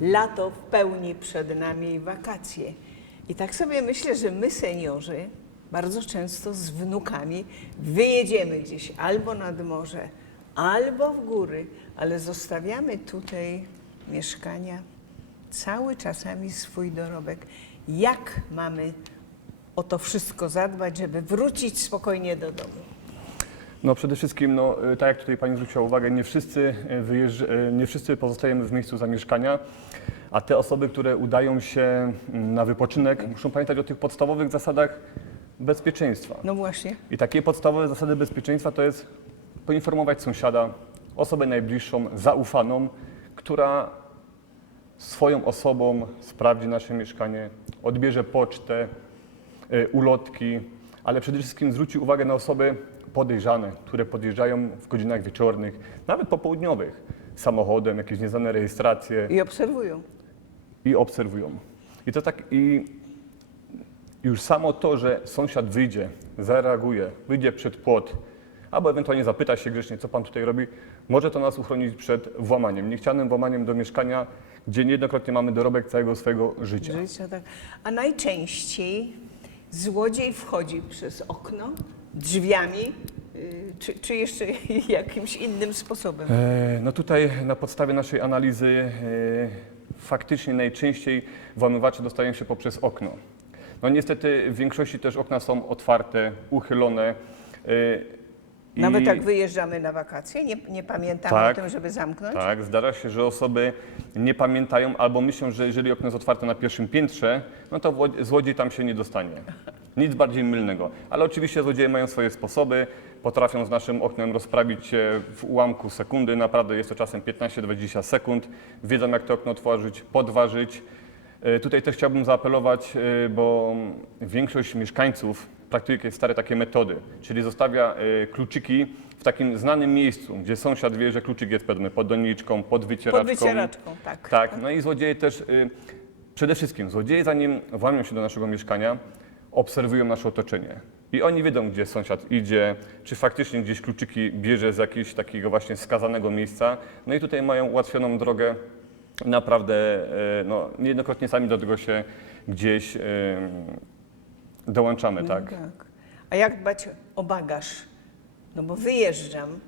lato w pełni przed nami wakacje. I tak sobie myślę, że my seniorzy bardzo często z wnukami wyjedziemy gdzieś albo nad morze, albo w góry, ale zostawiamy tutaj mieszkania cały czasami swój dorobek. Jak mamy o to wszystko zadbać, żeby wrócić spokojnie do domu? No przede wszystkim, no, y, tak jak tutaj Pani zwróciła uwagę, nie wszyscy, y, y, nie wszyscy pozostajemy w miejscu zamieszkania, a te osoby, które udają się mm, na wypoczynek, muszą pamiętać o tych podstawowych zasadach bezpieczeństwa. No właśnie. I takie podstawowe zasady bezpieczeństwa to jest poinformować sąsiada, osobę najbliższą, zaufaną, która swoją osobą sprawdzi nasze mieszkanie, odbierze pocztę, ulotki, ale przede wszystkim zwróci uwagę na osoby podejrzane, które podjeżdżają w godzinach wieczornych, nawet popołudniowych, samochodem, jakieś nieznane rejestracje I obserwują. i obserwują. I to tak i już samo to, że sąsiad wyjdzie, zareaguje, wyjdzie przed płot, albo ewentualnie zapyta się grzecznie, co pan tutaj robi, może to nas uchronić przed włamaniem, niechcianym włamaniem do mieszkania, gdzie niejednokrotnie mamy dorobek całego swojego życia. Życia, tak. A najczęściej złodziej wchodzi przez okno, drzwiami, y, czy, czy jeszcze jakimś innym sposobem. E, No tutaj na podstawie naszej analizy e, faktycznie najczęściej włamywacze dostają się poprzez okno. No niestety w większości też okna są otwarte, uchylone. e, i- Nawet jak wyjeżdżamy na wakacje, nie, nie pamiętamy Tak, o tym, żeby zamknąć. Tak, zdarza się, że osoby nie pamiętają albo myślą, że jeżeli okno jest otwarte na pierwszym piętrze, no to złodziej tam się nie dostanie. Nic bardziej mylnego. Ale oczywiście złodzieje mają swoje sposoby, potrafią z naszym oknem rozprawić się w ułamku sekundy, naprawdę jest to czasem 15-20 sekund. Wiedzą jak to okno otworzyć, podważyć. E, Tutaj też chciałbym zaapelować, e, bo większość mieszkańców praktykuje stare takie metody, czyli zostawia e, kluczyki w takim znanym miejscu, gdzie sąsiad wie, że kluczyk jest powiedzmy pod doniczką, pod wycieraczką. Pod wycieraczką, tak. Tak, no i złodzieje też, y, przede wszystkim złodzieje zanim włamią się do naszego mieszkania, obserwują nasze otoczenie. I oni wiedzą, gdzie sąsiad idzie, czy faktycznie gdzieś kluczyki bierze z jakiegoś takiego właśnie skazanego miejsca. No i tutaj mają ułatwioną drogę. Naprawdę, y, no, niejednokrotnie sami do tego się gdzieś y, dołączamy, tak? A jak dbać o bagaż? No bo wyjeżdżam,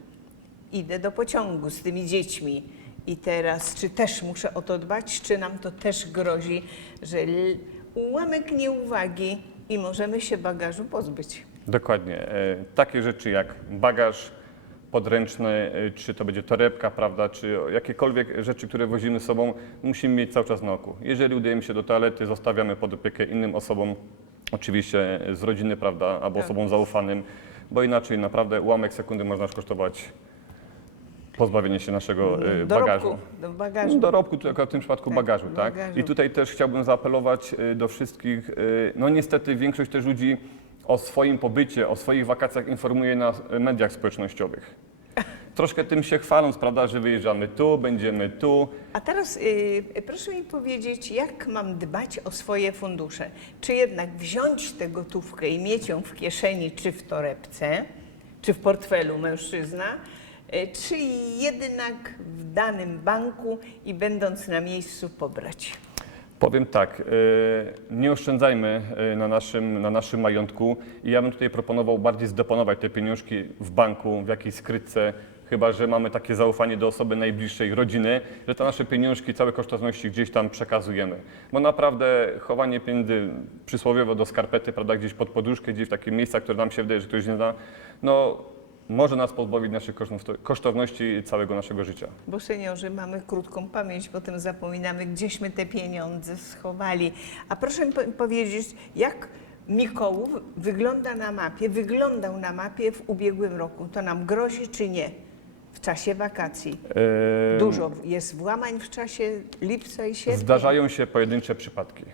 idę do pociągu z tymi dziećmi i teraz czy też muszę o to dbać, czy nam to też grozi, że ułamek nieuwagi i możemy się bagażu pozbyć. Dokładnie. E, Takie rzeczy jak bagaż podręczny, e, czy to będzie torebka, prawda, czy jakiekolwiek rzeczy, które wozimy z sobą, musimy mieć cały czas na oku. Jeżeli udajemy się do toalety, zostawiamy pod opiekę innym osobom, oczywiście z rodziny, prawda, albo Tak. osobom zaufanym, bo inaczej naprawdę ułamek sekundy można nas kosztować pozbawienie się naszego e, bagażu. Dorobku, do bagażu. Dorobku, tu akurat w tym przypadku Tak, bagażu, tak? bagażu. I tutaj też chciałbym zaapelować y, do wszystkich, y, no niestety większość też ludzi o swoim pobycie, o swoich wakacjach informuje na y, mediach społecznościowych. Troszkę tym się chwaląc, prawda, że wyjeżdżamy tu, będziemy tu. A teraz y, proszę mi powiedzieć, jak mam dbać o swoje fundusze? Czy jednak wziąć tę gotówkę i mieć ją w kieszeni, czy w torebce, czy w portfelu mężczyzna, y, czy jednak w danym banku i będąc na miejscu pobrać? Powiem tak, y, nie oszczędzajmy y, na naszym, na naszym majątku i ja bym tutaj proponował bardziej zdeponować te pieniążki w banku, w jakiejś skrytce, chyba że mamy takie zaufanie do osoby najbliższej rodziny, że te nasze pieniążki, całe kosztowności gdzieś tam przekazujemy. Bo naprawdę chowanie pieniędzy przysłowiowo do skarpety, prawda, gdzieś pod poduszkę, gdzieś w takie miejsca, które nam się wydaje, że ktoś nie zna, no może nas pozbawić naszych kosztowności- całego naszego życia. Bo seniorzy mamy krótką pamięć, potem zapominamy, gdzieśmy te pieniądze schowali. A proszę mi po- powiedzieć, jak Mikołów wygląda na mapie, wyglądał na mapie w ubiegłym roku? To nam grozi czy nie? W czasie wakacji. Dużo jest włamań w czasie lipca i sierpnia. Zdarzają się pojedyncze przypadki.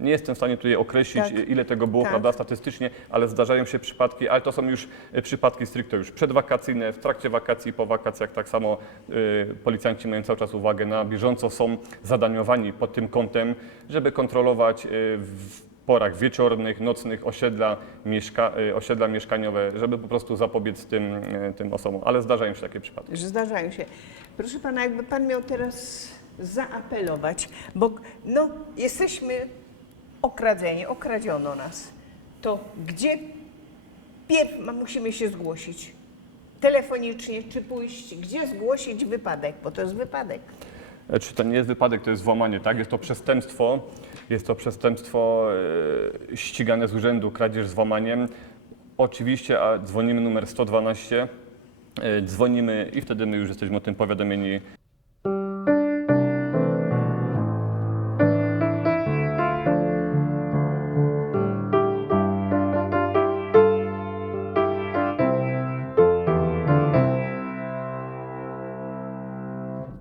Nie jestem w stanie tutaj określić, Tak. ile tego było Tak. prawda, statystycznie, ale zdarzają się przypadki, ale to są już e, przypadki stricte już przedwakacyjne, w trakcie wakacji, po wakacjach tak samo y, policjanci mają cały czas uwagę na bieżąco, są zadaniowani pod tym kątem, żeby kontrolować y, w porach wieczornych, nocnych osiedla, mieszka, y, osiedla mieszkaniowe, żeby po prostu zapobiec tym, y, tym osobom, ale zdarzają się takie przypadki. Że zdarzają się. Proszę pana, jakby pan miał teraz zaapelować, bo no, jesteśmy okradzeni, okradziono nas. To gdzie pierw musimy się zgłosić? Telefonicznie czy pójść? Gdzie zgłosić wypadek? Bo to jest wypadek. E, Czy to nie jest wypadek, to jest włamanie, tak? Jest to przestępstwo, jest to przestępstwo e, ścigane z urzędu, kradzież z włamaniem. Oczywiście, a dzwonimy numer 112, e, dzwonimy i wtedy my już jesteśmy o tym powiadomieni